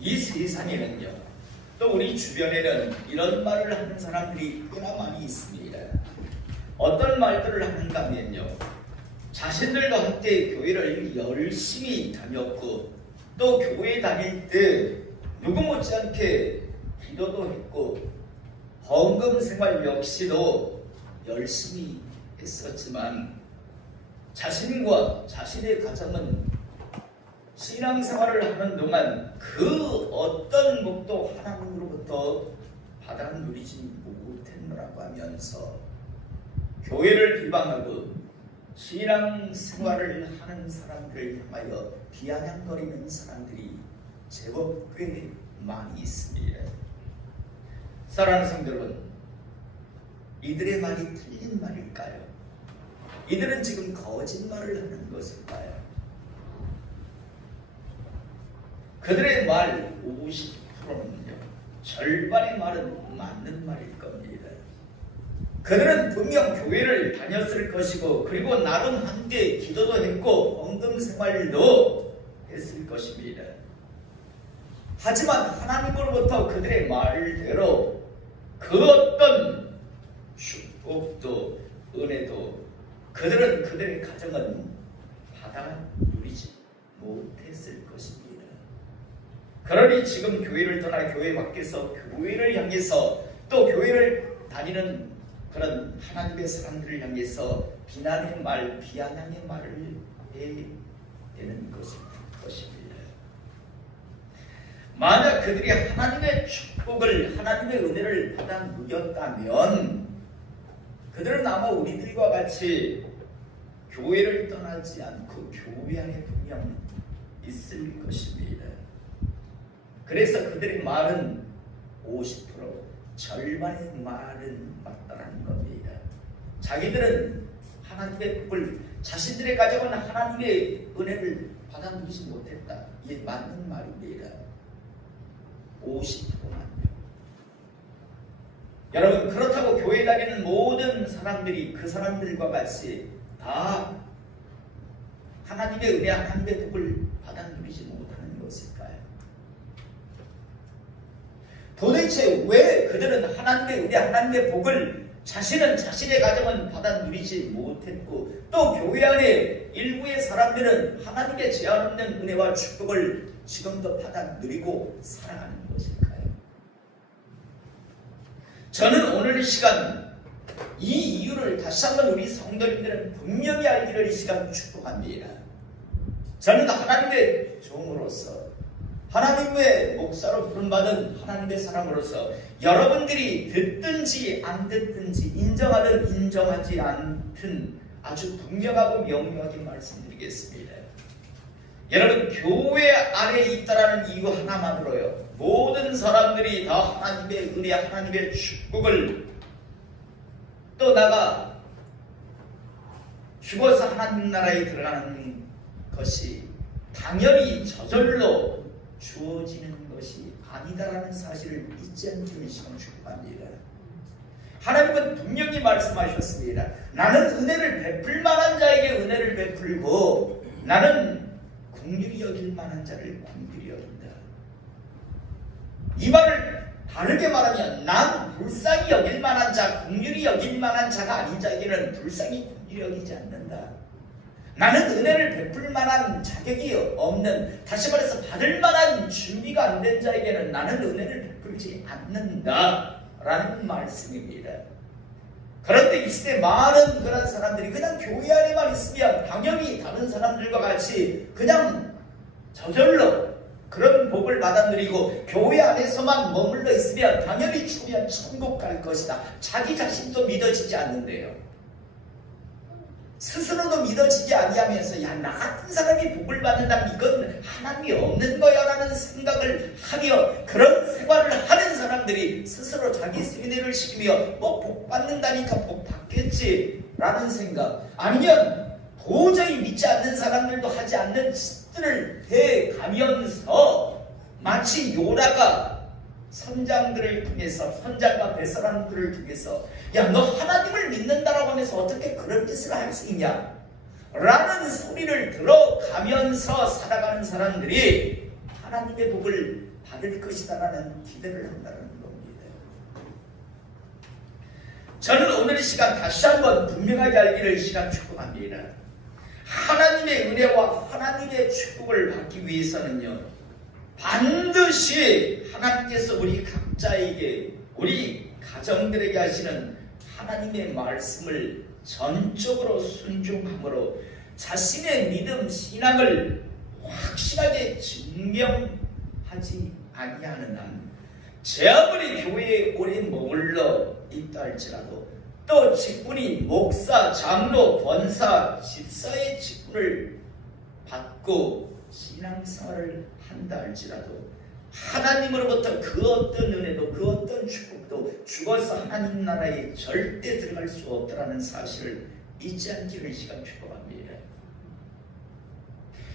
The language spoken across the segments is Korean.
이 세상에는요, 또 우리 주변에는 이런 말을 하는 사람들이 꽤나 많이 있습니다. 어떤 말들을 하는가 하면요, 자신들과 함께 교회를 열심히 다녔고 또 교회 다닐 때 누구 못지않게 기도도 했고 헌금 생활 역시도 열심히 했었지만 자신과 자신의 가정은 신앙생활을 하는 동안 그 어떤 복도 하나님으로부터 받아 누리지 못했노라고 하면서 교회를 비방하고 신앙생활을 하는 사람들을 향하여 비아냥거리는 사람들이 제법 꽤 많이 있습니다. 사랑하는 성도 여러분, 이들의 말이 틀린 말일까요? 이들은 지금 거짓말을 하는 것일까요? 그들의 말 50%는요, 절반의 말은 맞는 말일 겁니다. 그들은 분명 교회를 다녔을 것이고 그리고 나름 함께 기도도 했고 헌금 생활도 했을 것입니다. 하지만 하나님으로부터 그들의 말대로 그 어떤 축복도 은혜도 그들은 그들의 가정은 받아 누리지 못했을 것입니다. 그러니 지금 교회를 떠나 교회 밖에서 교회를 향해서 또 교회를 다니는 그런 하나님의 사람들을 향해서 비난의 말, 비아냥의 말을 해야 되는 것입니다. 만약 그들이 하나님의 축복을, 하나님의 은혜를 받아 누렸다면 그들은 아마 우리들과 같이 교회를 떠나지 않고 교회 안에 분명 있을 것입니다. 그래서 그들의 말은 50%, 절반의 말은 맞다라는 겁니다. 자기들은 하나님의 복을, 자신들의 가정은 하나님의 은혜를 받아 누리지 못했다. 이게 맞는 말입니다. 50%만요. 여러분, 그렇다고 교회 다니는 모든 사람들이 그 사람들과 같이 다 하나님의 은혜, 하나님의 복을 받아 누리지 못하는 것일까요? 도대체 왜 그들은 하나님의 은혜, 하나님의 복을 자신은 자신의 가정은 받아 누리지 못했고 또 교회 안에 일부의 사람들은 하나님의 제한 없는 은혜와 축복을 지금도 받아 누리고 살아가는 것일까요? 저는 오늘 이 시간 이 이유를 다시 한번 우리 성도님들은 분명히 알기를 이 시간 축복합니다. 저는 하나님의 종으로서, 하나님의 목사로 부름받은 하나님의 사람으로서 여러분들이 듣든지 안 듣든지 인정하든 인정하지 않든 아주 분명하고 명료하게 말씀드리겠습니다. 여러분, 교회 안에 있다라는 이유 하나만으로요, 모든 사람들이 다 하나님의 은혜, 하나님의 축복을 또 나가 죽어서 하나님 나라에 들어가는 것이 당연히 저절로 주어지는 것이 아니다라는 사실을 잊지 않기를 시간 축복합니다. 하나님은 분명히 말씀하셨습니다. 나는 은혜를 베풀 만한 자에게 은혜를 베풀고 나는 긍휼히 여길 만한 자를 긍휼히 여긴다. 이 말을 다르게 말하면 난 불쌍히 여길 만한 자, 긍휼히 여길 만한 자가 아닌 자에게는 불쌍히 긍휼히 여기지 않는다. 나는 은혜를 베풀 만한 자격이 없는, 다시 말해서 받을 만한 준비가 안 된 자에게는 나는 은혜를 베풀지 않는다 라는 말씀입니다. 그런데 이 시대 많은 그런 사람들이 그냥 교회 안에만 있으면 당연히 다른 사람들과 같이 그냥 저절로 그런 복을 받아 누리고 교회 안에서만 머물러 있으면 당연히 죽으면 천국 갈 것이다. 자기 자신도 믿어지지 않는데요, 스스로도 믿어지지 아니하면서 야, 나 같은 사람이 복을 받는다면 이건 하나님이 없는 거야 라는 생각을 하며 그런 생활을 하는 사람들이 스스로 자기 세뇌를 시키며 뭐 복 받는다니까 복 받겠지 라는 생각, 아니면 도저히 믿지 않는 사람들도 하지 않는 짓들을 해가면서 마치 요나가 선장들을 통해서, 선장과 뱃사람들을 통해서 야, 너 하나님을 믿는다라고 하면서 어떻게 그런 짓을 할 수 있냐 라는 소리를 들어가면서 살아가는 사람들이 하나님의 복을 받을 것이다라는 기대를 한다는 겁니다. 저는 오늘 이 시간 다시 한번 분명하게 알기를 이 시간 축복합니다. 하나님의 은혜와 하나님의 축복을 받기 위해서는요, 반드시 하나님께서 우리 각자에게, 우리 가정들에게 하시는 하나님의 말씀을 전적으로 순종함으로 자신의 믿음, 신앙을 확실하게 증명하지 아니하는 한, 제 아무리 교회에 오래 머물러 있다 할지라도, 또 직분이 목사, 장로, 권사, 집사의 직분을 받고 신앙생활을 한다 할지라도 하나님으로부터 그 어떤 은혜도 그 어떤 축복도 죽어서 하나님 나라에 절대 들어갈 수 없다는 사실을 잊지 않기를 시간 축복합니다.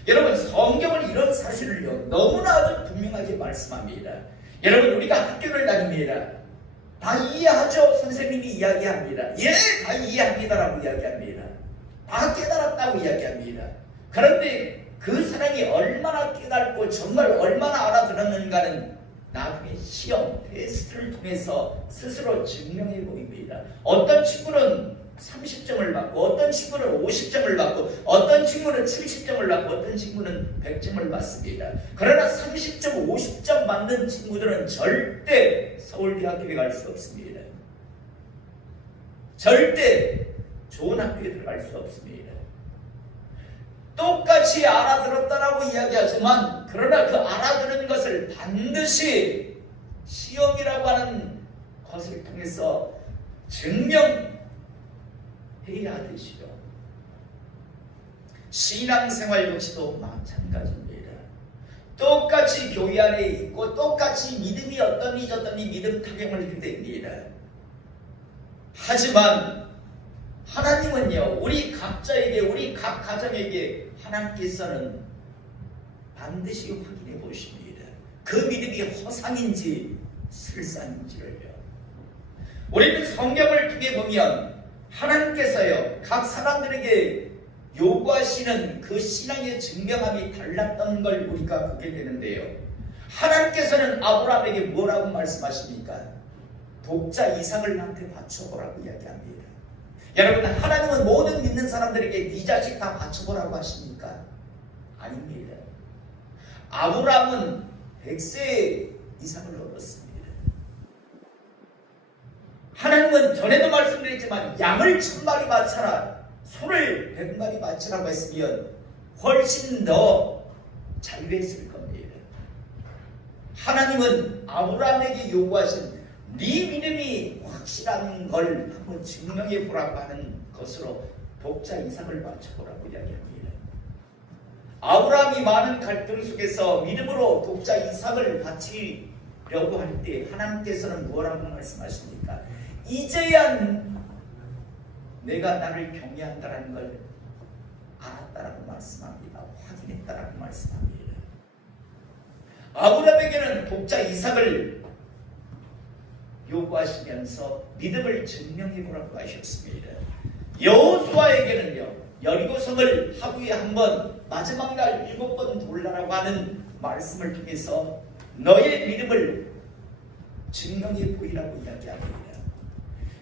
여러분, 성경은 이런 사실을요 너무나 아주 분명하게 말씀합니다. 여러분, 우리가 학교를 다닙니다. 다 이해하죠? 선생님이 이야기합니다. 예, 다 이해합니다라고 이야기합니다. 다 깨달았다고 이야기합니다. 그런데 그 사람이 얼마나 깨달고 정말 얼마나 알아들었는가는 나중에 시험, 테스트를 통해서 스스로 증명해 보입니다. 어떤 친구는 30점을 받고, 어떤 친구는 50점을 받고, 어떤 친구는 70점을 받고, 어떤 친구는 100점을 받습니다. 그러나 30점, 50점 받는 친구들은 절대 서울대학교에 갈 수 없습니다. 절대 좋은 학교에 들어갈 수 없습니다. 똑같이 알아들었다라고 이야기하지만, 그러나 그 알아들은 것을 반드시 시험이라고 하는 것을 통해서 증명해야 되시죠. 신앙생활 역시도 마찬가지입니다. 똑같이 교회 안에 있고 똑같이 믿음이 어떠니 저떠니 믿음 타격을 힘듭니다. 하지만 하나님은요, 우리 각자에게, 우리 각 가정에게 하나님께서는 반드시 확인해 보십니다. 그 믿음이 허상인지 실상인지를요. 우리는 성경을 통해 보면 하나님께서요, 각 사람들에게 요구하시는 그 신앙의 증명함이 달랐던 걸 우리가 보게 되는데요. 하나님께서는 아브라함에게 뭐라고 말씀하십니까? 독자 이삭을 나한테 바쳐보라고 이야기합니다. 여러분, 하나님은 모든 믿는 사람들에게 네 자식 다 바쳐보라고 하십니까? 아닙니다. 아브라함은 100세에 이삭을 얻었습니다. 하나님은 전에도 말씀드렸지만 양을 1000마리 바쳐라, 소를 100마리 바치라고 했으면 훨씬 더 자유했을 겁니다. 하나님은 아브라함에게 요구하신 네 믿음이 확실한 걸 한번 증명해 보라고 하는 것으로 독자 이삭을 바쳐보라고 이야기합니다. 아브라함이 많은 갈등 속에서 믿음으로 독자 이삭을 바치려고 할 때 하나님께서는 뭐라고 말씀하십니까? 이제야 내가 나를 경외한다는 걸 알았다라고 말씀합니다. 확인했다라고 말씀합니다. 아브라함에게는 독자 이삭을 요구하시면서 믿음을 증명해보라고 하셨습니다. 여호수아에게는요, 여리고성을 하루에 한 번, 마지막 날 7번 돌라라고 하는 말씀을 통해서 너의 믿음을 증명해 보이라고 이야기합니다.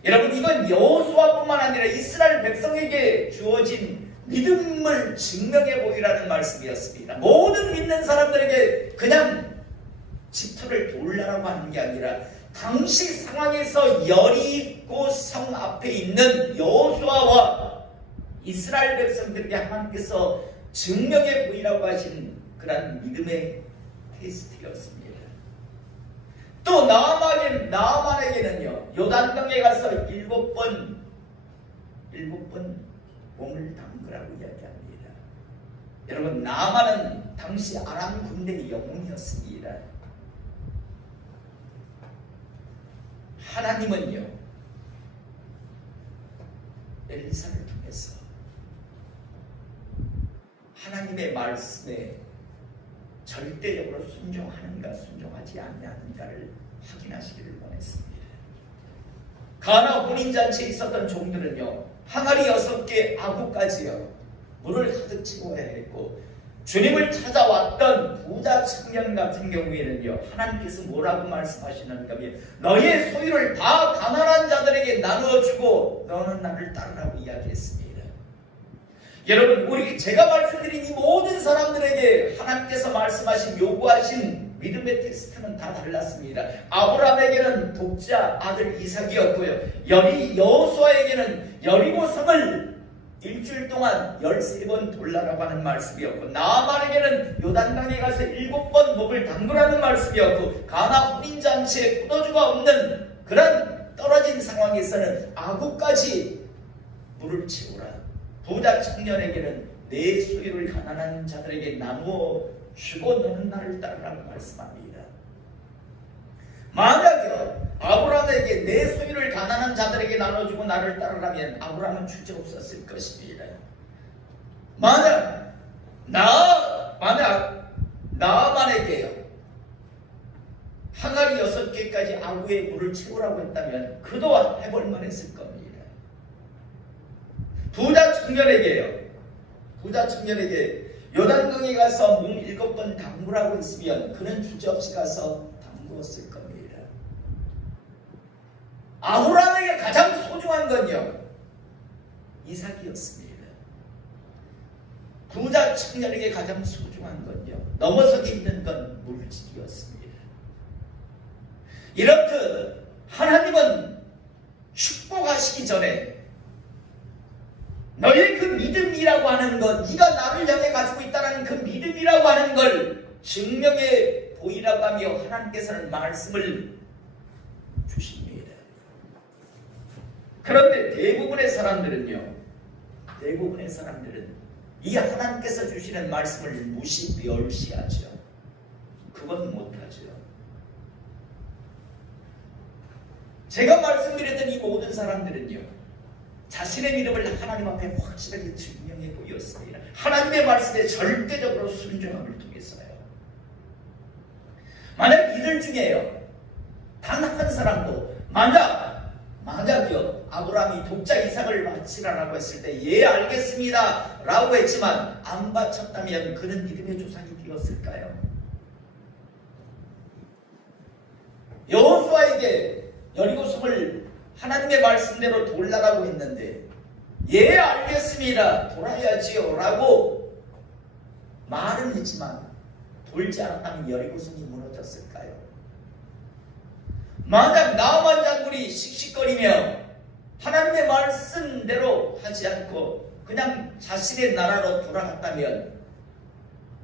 여러분, 이건 여호수아뿐만 아니라 이스라엘 백성에게 주어진 믿음을 증명해 보이라는 말씀이었습니다. 모든 믿는 사람들에게 그냥 집터를 돌라라고 하는 게 아니라 당시 상황에서 여리고 성 앞에 있는 여호수아와 이스라엘 백성들에게 하나님께서 증명해 보이라고 하신 그런 믿음의 테스트였습니다. 또 나아만에게는요, 요단강에 가서 7번 몸을 담그라고 이야기합니다. 여러분, 나아만은 당시 아람 군대의 영웅이었습니다. 하나님은요, 엘리사를 통해서 하나님의 말씀에 절대적으로 순종하는가 순종하지 아니하는가를 확인하시기를 원했습니다. 가나 혼인잔치에 있었던 종들은요, 항아리 6개 아구까지요 물을 가득 채워야 했고, 주님을 찾아왔던 부자 청년 같은 경우에는요, 하나님께서 뭐라고 말씀하시는가 하면 너의 소유를 다 가난한 자들에게 나누어주고 너는 나를 따르라고 이야기했습니다. 여러분, 제가 말씀드린 이 모든 사람들에게 하나님께서 말씀하신 요구하신 믿음의 테스트는 다 달랐습니다. 아브라함에게는 독자 아들 이삭이었고요, 여호수아에게는 여리고 성을 일주일 동안 13번 돌라라고 하는 말씀이었고, 나아만에게는 요단강에 가서 7번 목을 담그라는 말씀이었고, 가나 혼인잔치에 포도주가 없는 그런 떨어진 상황에서는 아구까지 물을 채우라. 부자 청년에게는 내 소유를 가난한 자들에게 나누어 주고 너는 나를 따르라고 말씀합니다. 만약에 아브라함에게 내 소유를 가난한 자들에게 나눠주고 나를 따르라면 아브라함은 주저없었을 것입니다. 만약 나아만에게요, 항아리 6개까지 아구에 물을 채우라고 했다면 그도 해볼 만했을 겁니다. 부자 청년에게 요단강에 가서 몸 7번 담그라고 했으면 그는 주저없이 가서 담그었을 겁니다. 아브라함에게 가장 소중한 건요, 이삭이었습니다. 부자 청년에게 가장 소중한 건요, 넘어서기 힘든 건 물질이었습니다. 이렇듯 하나님은 축복하시기 전에 너의 그 믿음이라고 하는 것, 네가 나를 향해 가지고 있다는 그 믿음이라고 하는 걸 증명해 보이라고 하며 하나님께서는 말씀을 주십니다. 그런데 대부분의 사람들은 이 하나님께서 주시는 말씀을 멸시하죠. 그건 못하죠. 제가 말씀드렸던 이 모든 사람들은요, 자신의 믿음을 하나님 앞에 확실하게 증명해 보였습니다. 하나님의 말씀에 절대적으로 순종함을 통해서요. 만약 이들 중에요, 단 한 사람도 만약요, 아브라함이 독자 이삭을 바치라라고 했을 때 예 알겠습니다 라고 했지만 안 바쳤다면 그는 믿음의 조상이 되었을까요? 여호수아에게 여리고성을 하나님의 말씀대로 돌라라고 했는데 예 알겠습니다 돌아야지요 라고 말은 했지만 돌지 않았다면 여리고성이 무너졌을까요? 만약 나만 장군이 씩씩거리며 하나님의 말씀대로 하지 않고 그냥 자신의 나라로 돌아갔다면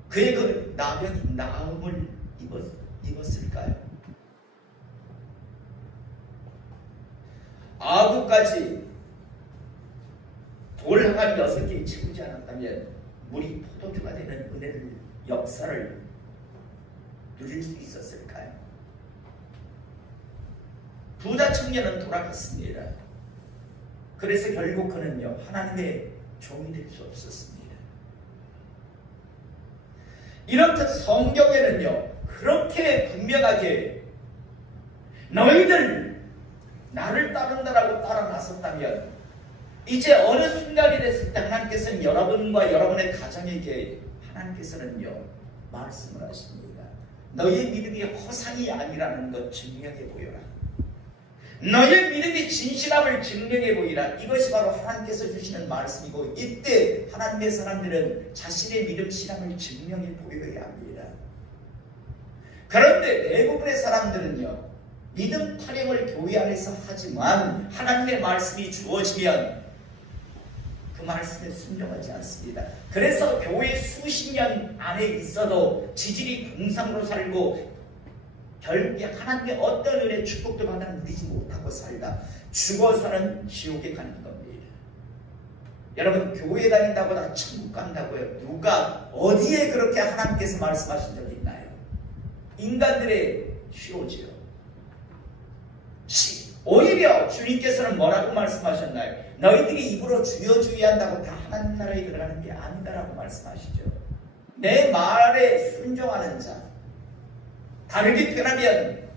그의 그 나병이 나음을 입었을까요? 아구까지 돌 항아리 6개 채우지 않았다면 물이 포도주가 되는 은혜를, 역사를 누릴 수 있었을까요? 부자 청년은 돌아갔습니다. 그래서 결국 그는요, 하나님의 종이 될 수 없었습니다. 이렇듯 성경에는요, 그렇게 분명하게 너희들 나를 따른다라고 따라 나섰다면 이제 어느 순간이 됐을 때 하나님께서는 여러분과 여러분의 가정에게 하나님께서는요 말씀을 하십니다. 너의 믿음이 허상이 아니라는 것 증명해 보여라. 너의 믿음이 진실함을 증명해 보이라. 이것이 바로 하나님께서 주시는 말씀이고, 이때 하나님의 사람들은 자신의 믿음 신앙을 증명해 보여야 합니다. 그런데 대부분의 사람들은요, 믿음 타령을 교회 안에서 하지만 하나님의 말씀이 주어지면 그 말씀에 순종하지 않습니다. 그래서 교회 수십 년 안에 있어도 지질이 궁상으로 살고 결국에 하나님의 어떤 은혜 축복도 받아 누리지 못하고 살다 죽어서는 지옥에 가는 겁니다. 여러분, 교회 다닌다고 다 천국 간다고요? 누가 어디에 그렇게 하나님께서 말씀하신 적이 있나요? 인간들의 시오지요. 오히려 주님께서는 뭐라고 말씀하셨나요? 너희들이 입으로 주여 주여 한다고 다 하나님 나라에 들어가는 게 아니다라고 말씀하시죠. 내 말에 순종하는 자, 다르게 표현하면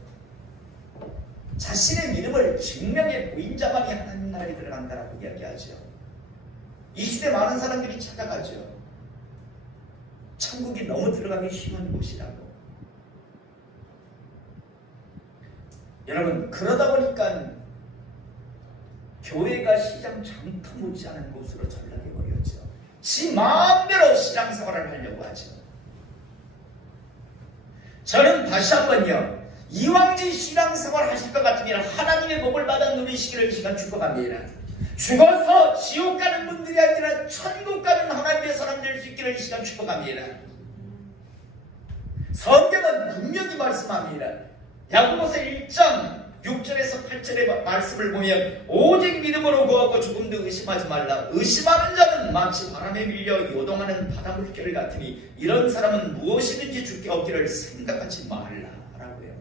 자신의 믿음을 증명해 보인 자만이 하나님 나라에 들어간다라고 이야기하죠. 이 시대 많은 사람들이 찾아가죠. 천국이 너무 들어가기 쉬운 곳이라고. 여러분, 그러다 보니까 교회가 시장 장터 못지않은 곳으로 전락해버렸죠. 지 마음대로 신앙생활을 하려고 하죠. 저는 다시 한번요, 이왕지 신앙생활 하실 것 같으면 하나님의 복을 받아 누리시기를 이 시간 축복합니다. 죽어서 지옥 가는 분들이 아니라 천국 가는 하나님의 사람 될 수 있기를 이 시간 축복합니다. 성경은 분명히 말씀합니다. 야고보서 1장 6절에서 8절의 말씀을 보면 오직 믿음으로 구하고 조금도 의심하지 말라. 의심하는 자는 마치 바람에 밀려 요동하는 바닷물결 같으니 이런 사람은 무엇이든지 주께 얻기를 생각하지 말라라고요.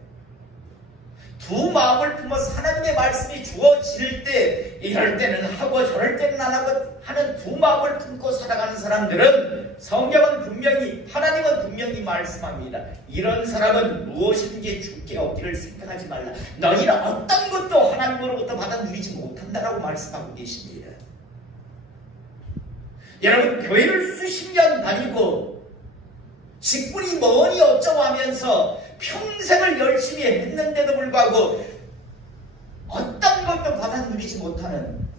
두 마음을 품어서 하나님의 말씀이 주어질 때 이럴 때는 하고 저럴 때는 안 하고 하는 두 마음을 품고 살아가는 사람들은 성경은 분명히, 하나님은 분명히 말씀합니다. 이런 사람은 무엇이든지 주께 얻기를 생각하지 말라. 너희는 어떤 것도 하나님으로부터 받아 누리지 못한다라고 말씀하고 계십니다. 여러분, 교회를 수십 년 다니고 직분이 뭐니 어쩌고 하면서 평생을 열심히 했는데도 불구하고 어떤 것도 받아 누리지 못하는,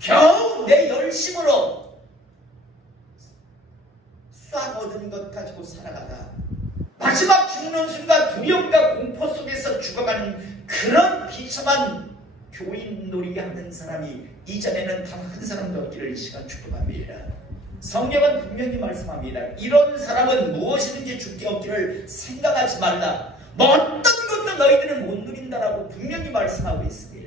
겨우 내 열심으로 싹 얻은 것 가지고 살아가다 마지막 죽는 순간 두려움과 공포 속에서 죽어가는 그런 비참한 교인 놀이하는 사람이 이전에는 단 한 사람도 없기를 이 시간 축복합니다. 성경은 분명히 말씀합니다. 이런 사람은 무엇이든지 주께 얻기를 생각하지 말라. 뭐 어떤 것도 너희들은 못 누린다라고 분명히 말씀하고 있습니다.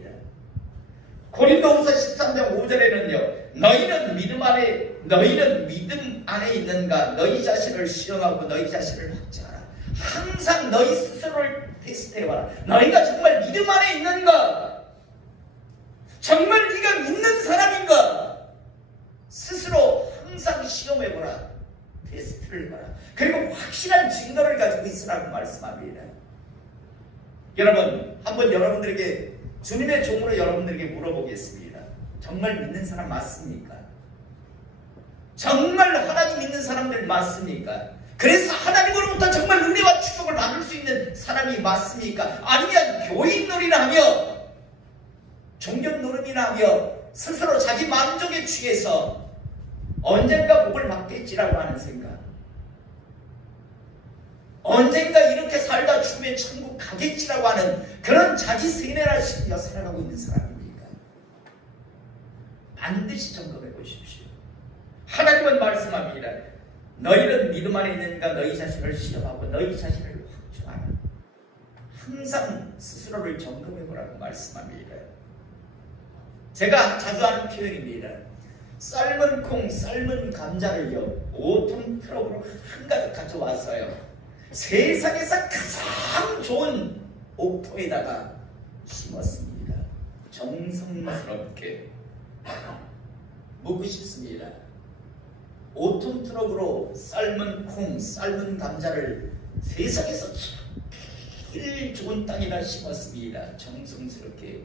고린도후서 13장 5절에는요, 너희는 믿음 안에 있는가? 너희 자신을 시험하고 너희 자신을 확증하라. 항상 너희 스스로를 테스트해봐라. 너희가 정말 믿음 안에 있는가? 정말 네가 믿는 사람인가? 스스로 항상 시험해보라. 테스트를 해봐라. 그리고 확실한 증거를 가지고 있으라고 말씀합니다. 여러분, 한번 여러분들에게, 주님의 종으로 여러분들에게 물어보겠습니다. 정말 믿는 사람 맞습니까? 정말 하나님 믿는 사람들 맞습니까? 그래서 하나님으로부터 정말 은혜와 축복을 받을 수 있는 사람이 맞습니까? 아니면 교인 놀이나 하며 종교 노름이나 하며 스스로 자기 만족에 취해서 언젠가 복을 받겠지라고 하는 생각, 언젠가 이렇게 살다 죽으면 천국 가겠지라고 하는 그런 자기 세뇌를 시키며 살아가고 있는 사람입니까? 반드시 점검해 보십시오. 하나님은 말씀합니다. 너희는 믿음 안에 있는가? 너희 자신을 시험하고 너희 자신을 확증하라. 항상 스스로를 점검해 보라고 말씀합니다. 제가 자주 하는 표현입니다. 삶은 콩, 삶은 감자를요, 5톤 트럭으로 한가득 가져왔어요. 세상에서 가장 좋은 옥토에다가 심었습니다. 정성스럽게 묻고 싶습니다. 5톤 트럭으로 삶은 콩, 삶은 감자를 세상에서 제일 좋은 땅에다 심었습니다. 정성스럽게.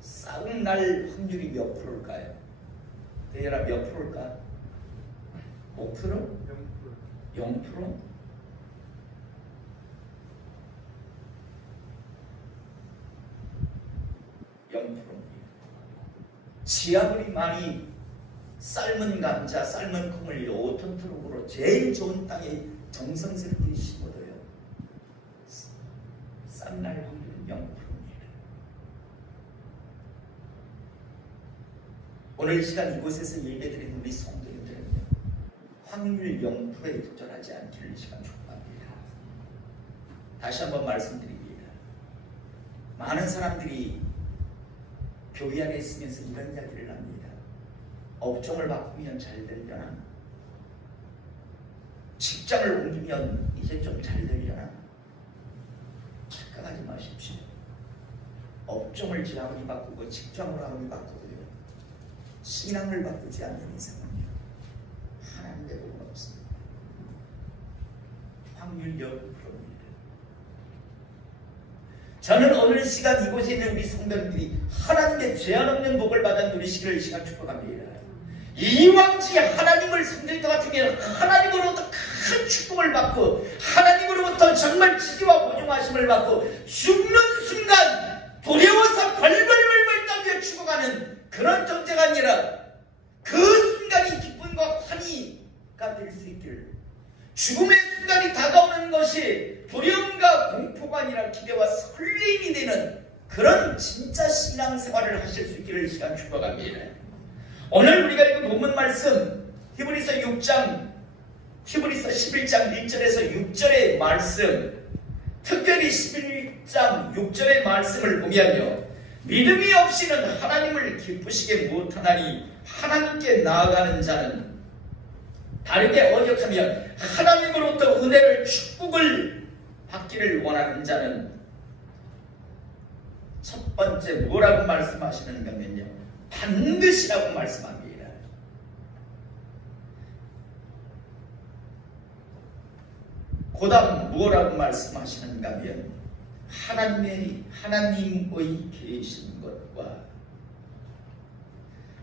싹 날 확률이 몇 프로일까요? 대열아, 몇 프로일까? 5%? 0%? 지하물이 많이 삶은 감자, 삶은 콩을 5톤 트럭으로 제일 좋은 땅에 정성스럽게 심어둬요. 쌍날 확률은 0%입니다. 오늘 이 시간 이곳에서 예배드린 우리 성도님들은요, 확률 0%에 도전하지 않기를 이 시간 축복합니다. 다시 한번 말씀드립니다. 많은 사람들이 교회 안에 있으면서 이런 이야기를 합니다. 업종을 바꾸면 잘 되려나? 직장을 옮기면 이제 좀 잘 되려나? 착각하지 마십시오. 업종을 제 아무리 바꾸고 직장을 아무리 바꾸고요, 신앙을 바꾸지 않는 이상은요, 하나님의 복은 없습니다. 확률 0%입니다. 저는 오늘 시간 이곳에 있는 우리 성도님들이 하나님의 제한 없는 복을 받아 누리시기를 이 시간 축복합니다. 이왕지 하나님을 섬길 것 같으면 하나님으로부터 큰 축복을 받고 하나님으로부터 정말 지지와 보증하심을 받고 죽는 순간 두려워서 벌벌벌벌 떨며 죽어가는 그런 존재가 아니라 그 순간이 기쁨과 환희가 될 수 있기를, 죽음의 순간이 다가오는 것이 두려움과 공포가 아니라 기대와 설렘이 되는 그런 진짜 신앙생활을 하실 수 있기를 이 시간 축복합니다. 오늘 우리가 읽은 본문 말씀 히브리서 11장 1절에서 6절의 말씀, 특별히 11장 6절의 말씀을 보면요, 믿음이 없이는 하나님을 기쁘시게 못하나니 하나님께 나아가는 자는, 다르게 번역하면 하나님으로부터 은혜를 축복을 받기를 원하는 자는 첫 번째 뭐라고 말씀하시는가 하면요, 반드시라고 말씀합니다. 그다음 뭐라고 말씀하시는가 하면 하나님의 계신 것과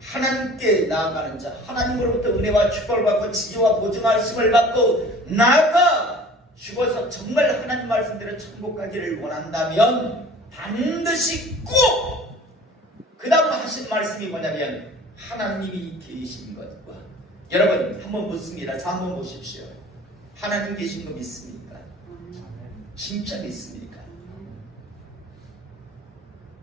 하나님께 나아가는 자, 하나님으로부터 은혜와 축복을 받고 지지와 보증하심을 받고 나아가 죽어서 정말 하나님 말씀대로 천국 가기를 원한다면 반드시 꼭 그 다음 하신 말씀이 뭐냐면 하나님이 계신 것과, 여러분 한번 묻습니다. 자, 한번 보십시오. 하나님 계신 거 믿습니까? 진짜 믿습니까?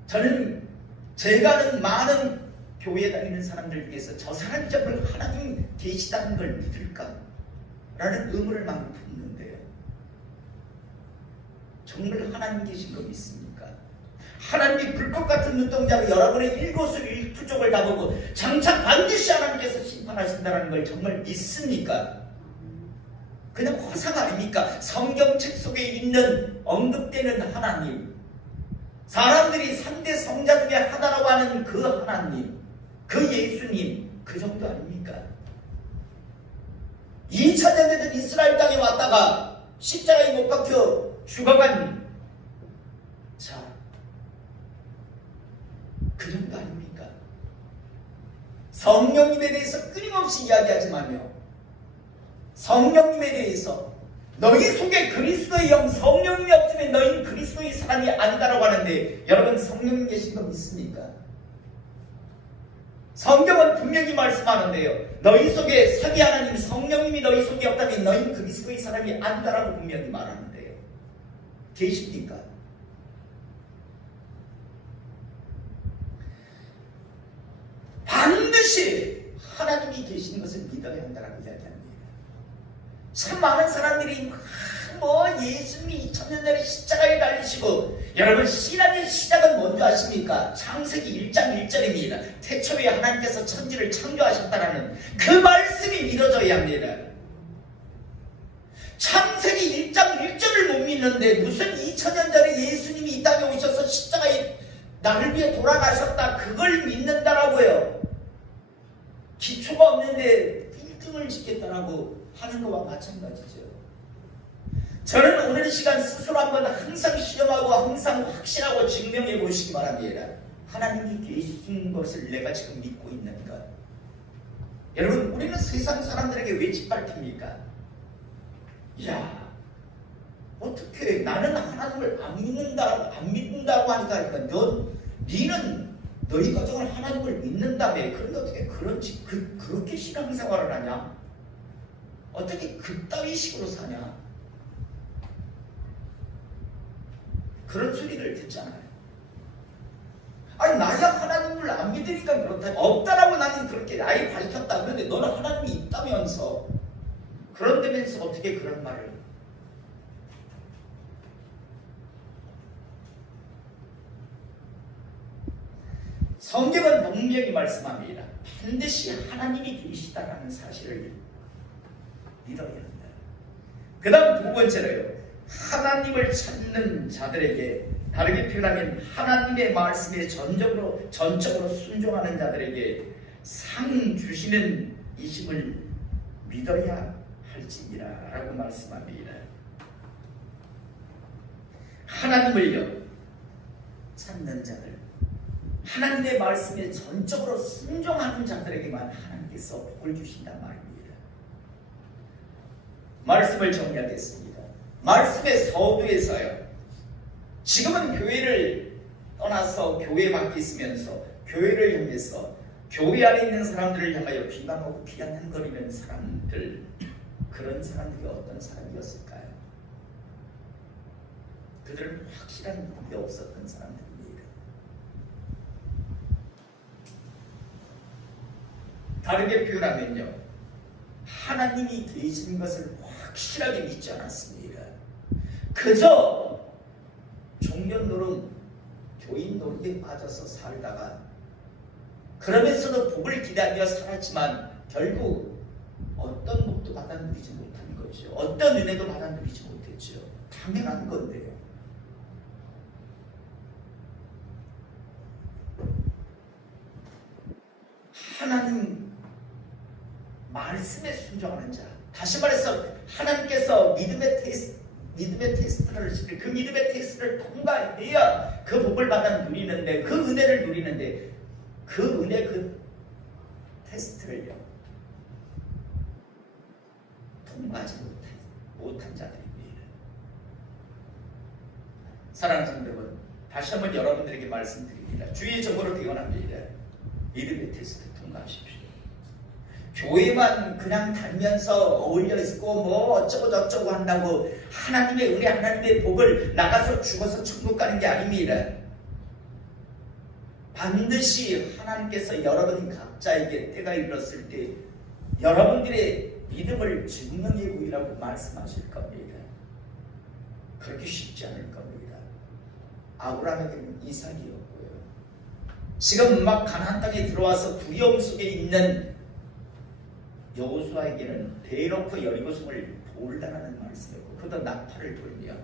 저는 제가 아는 많은 교회 다니는 사람들 중에서 저 사람이 정말 하나님 계시다는 걸 믿을까? 라는 의문을 막 품는데요. 정말 하나님 계신 거 믿습니까? 하나님이 불꽃 같은 눈동자로 여러분의 일거수일투족을 다 보고 장차 반드시 하나님께서 심판하신다는 걸 정말 믿습니까? 그냥 허상 아닙니까? 성경책 속에 있는 언급되는 하나님, 사람들이 3대 성자 중에 하나라고 하는 그 하나님, 그 예수님, 그 정도 아닙니까? 2000년 된 이스라엘 땅에 왔다가 십자가에 못 박혀 죽어간 자, 그 정도 아닙니까? 성령님에 대해서 끊임없이 이야기하지만요, 성령님에 대해서 너희 속에 그리스도의 영, 성령님이 없으면 너희는 그리스도의 사람이 아니다라고 하는데, 여러분 성령님 계신 거 믿습니까? 성경은 분명히 말씀하는데요, 너희 속에 사기 하나님 성령님이 너희 속에 없다면 너희는 그리스도의 사람이 아니다라고 분명히 말하는데요, 계십니까? 반드시 하나님이 계시는 것을 믿어야 한다라고 이야기합니다. 참 많은 사람들이 예수님이 2000년 전에 십자가에 달리시고, 여러분 신앙의 시작은 뭔지 아십니까? 창세기 1장 1절입니다. 태초에 하나님께서 천지를 창조하셨다라는 그 말씀이 믿어져야 합니다. 창세기 1장 1절을 못 믿는데 무슨 2000년 전에 예수님이 이 땅에 오셔서 십자가에 나를 위해 돌아가셨다, 그걸 믿는다라고요. 기초가 없는데 빌딩을 짓겠다라고 하는 것과 마찬가지죠. 저는 오늘 이 시간 스스로 한번 항상 시험하고 항상 확신하고 증명해 보시기 바랍니다. 하나님이 계신 것을 내가 지금 믿고 있는가? 여러분, 우리는 세상 사람들에게 왜 짓밟힙니까? 야, 어떻게 나는 하나님을 안 믿는다고 하니까 니는 너희 가정을 하나님을 믿는다며, 그런데 어떻게 그렇게 신앙생활을 하냐? 어떻게 그따위 식으로 사냐? 그런 소리를 듣잖아요. 아니, 나야 하나님을 안 믿으니까 그렇다, 없다라고 나는 그렇게 아예 밝혔다. 그런데 너는 하나님이 있다면서, 그런다면서 어떻게 그런 말을? 성경은 분명히 말씀합니다. 반드시 하나님이 계시다라는 사실을 믿어야 한다. 그 다음 두 번째로요, 하나님을 찾는 자들에게, 다르게 표현하면 하나님의 말씀에 전적으로 순종하는 자들에게 상 주시는 이심을 믿어야 할지니라 라고 말씀합니다. 하나님을요 찾는 자들, 하나님의 말씀에 전적으로 순종하는 자들에게만 하나님께서 복을 주신단 말입니다. 말씀을 정리하겠습니다. 말씀의 서두에서요. 지금은 교회를 떠나서 교회 밖에 있으면서 교회를 향해서 교회 안에 있는 사람들을 향하여 비방하고 비아냥거리는 사람들, 그런 사람들이 어떤 사람이었을까요? 그들은 확실한 법이 없었던 사람들입니다. 다르게 표현하면요, 하나님이 계신 것을 확실하게 믿지 않았습니다. 그저 종교노름, 교인 노릇에 빠져서 살다가 그러면서도 복을 기대하며 살았지만 결국 어떤 복도 받아 누리지 못한 거죠. 어떤 은혜도 받아 누리지 못했죠. 당연한 건데요. 하나님 말씀에 순종하는 자, 다시 말해서 하나님께서 믿음의 테스트를 하실 때 그 믿음의 테스트를 통과해야 그 복을 받아 누리는데, 그 은혜를 누리는데, 그 은혜, 그 테스트를요 통과하지 못한 자들입니다. 사랑하는 성도 여러분, 다시 한번 여러분들에게 말씀드립니다. 주의 정보로 대언합니다. 믿음의 테스트 통과하십시오. 교회만 그냥 다니면서 어울려 있고 뭐 어쩌고 저쩌고 한다고 하나님의 은혜, 하나님의 복을 나가서 죽어서 천국 가는 게 아닙니다. 반드시 하나님께서 여러분 각자에게 때가 이르렀을 때 여러분들의 믿음을 증명해 보이라고 말씀하실 겁니다. 그렇게 쉽지 않을 겁니다. 아브라함에게는 이삭이었고요. 지금 막 가나안 땅에 들어와서 두려움 속에 있는 여호수아에게는 대놓고 여리고성을 돌다라는 말씀이었고, 그도 나팔을 돌며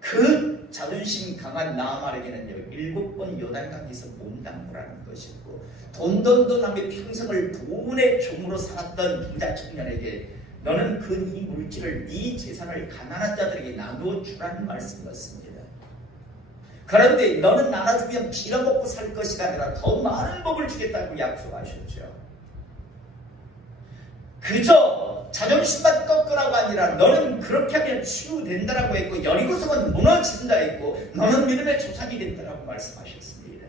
그 자존심 강한 나아말에게는요 7번 요단강에서 몸담보라는 것이고, 돈돈돈하며 평생을 돈의 종으로 살았던 부자 청년에게 너는 그 이 물질을 네 재산을 가난한 자들에게 나누어 주라는 말씀이었습니다. 그런데 너는 나눠주면 빌어먹고 살 것이 아니라 더 많은 복을 주겠다고 약속하셨죠. 그저 자존심만 꺾으라고 아니라 너는 그렇게 하면 치유된다라고 했고, 여리고성은 무너진다 했고, 너는 믿음의 조상이 된다라고 말씀하셨습니다.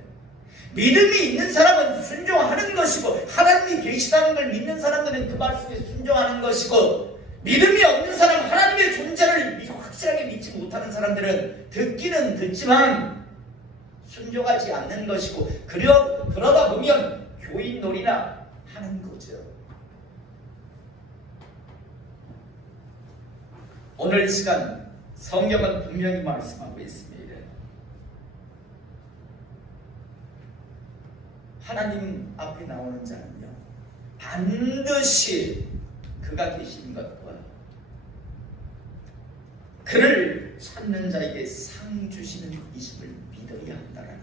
믿음이 있는 사람은 순종하는 것이고, 하나님이 계시다는 걸 믿는 사람들은 그 말씀에 순종하는 것이고, 믿음이 없는 사람, 하나님의 존재를 확실하게 믿지 못하는 사람들은 듣기는 듣지만 순종하지 않는 것이고, 그러다 보면 교인 놀이나 하는 거죠. 오늘 시간 성경은 분명히 말씀하고 있습니다. 하나님 앞에 나오는 자는요 반드시 그가 계신 것과 그를 찾는 자에게 상 주시는 이심을 믿어야 한다라는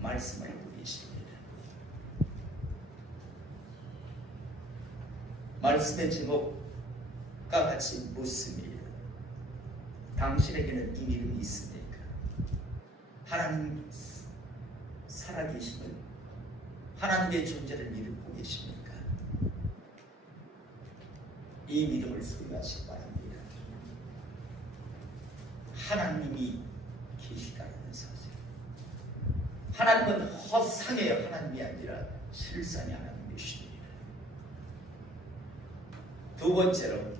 말씀을 하고 계십니다. 말씀의 제목과 같이 묻습니다. 당신에게는 이 믿음이 있습니까? 하나님 살아계심을, 하나님의 존재를 믿고 계십니까? 이 믿음을 소유하시기 바랍니다. 하나님이 계시다는 사실, 하나님은 허상의 하나님이 아니라 실상의 하나님이십니다. 두 번째로,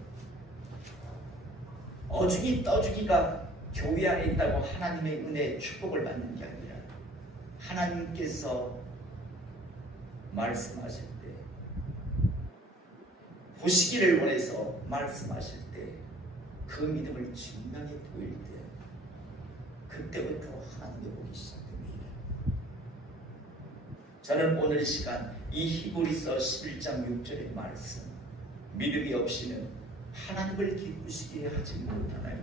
어중이 떠주기가 교회 안에 있다고 하나님의 은혜 축복을 받는 게 아니라 하나님께서 말씀하실 때, 보시기를 원해서 말씀하실 때 그 믿음을 증명해 보일 때, 그때부터 하나님의 복이 시작됩니다. 저는 오늘 시간 이 히브리서 11장 6절의 말씀, 믿음이 없이는 하나님을 기쁘시게 하지 못하나니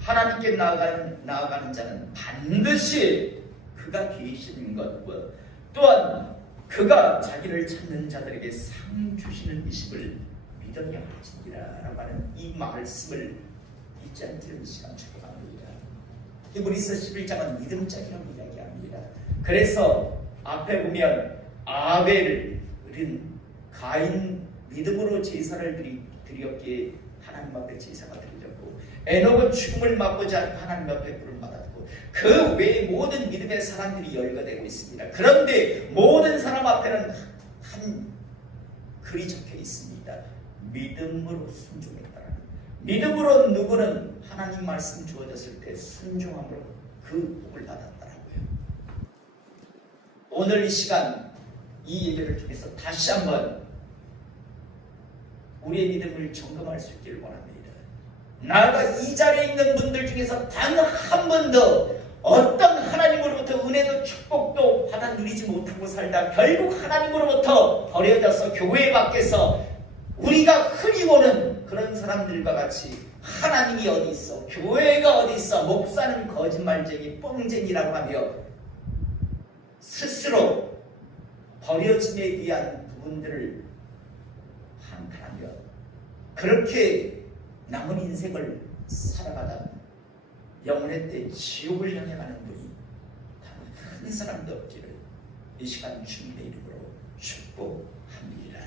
하나님께 나아가는 자는 반드시 그가 계시는 것과 또한 그가 자기를 찾는 자들에게 상 주시는 이심을 믿어야 할지니라 라고 하는 이 말씀을 잊지 않기를 시간 축복합니다. 히브리서 11장은 믿음장이라고 이야기합니다. 그래서 앞에 보면 아벨은 가인 믿음으로 제사를 드렸기에 하나님 앞에 제사가 드려졌고, 에녹은 죽음을 맛보지 않고 하나님 앞에 부름 받았고, 그 외의 모든 믿음의 사람들이 열거되고 있습니다. 그런데 모든 사람 앞에는 한 글이 적혀 있습니다. 믿음으로 순종했다라는. 믿음으로 누구는 하나님 말씀 주어졌을 때 순종함으로 그 복을 받았다라고요. 오늘 이 시간 이 얘기를 통해서 다시 한번 우리의 믿음을 점검할 수 있기를 원합니다. 나아가 이 자리에 있는 분들 중에서 단 한 번도 어떤 하나님으로부터 은혜도 축복도 받아 누리지 못하고 살다 결국 하나님으로부터 버려져서 교회 밖에서 우리가 흔히 보는 그런 사람들과 같이 하나님이 어디 있어? 교회가 어디 있어? 목사는 거짓말쟁이, 뻥쟁이라고 하며 스스로 버려짐에 대한 부분들을 한탄하며 그렇게 남은 인생을 살아가다 영원의 때 지옥을 향해 가는 분이 단 한 사람도 없기를 이 시간 주님의 이름으로 축복합니다.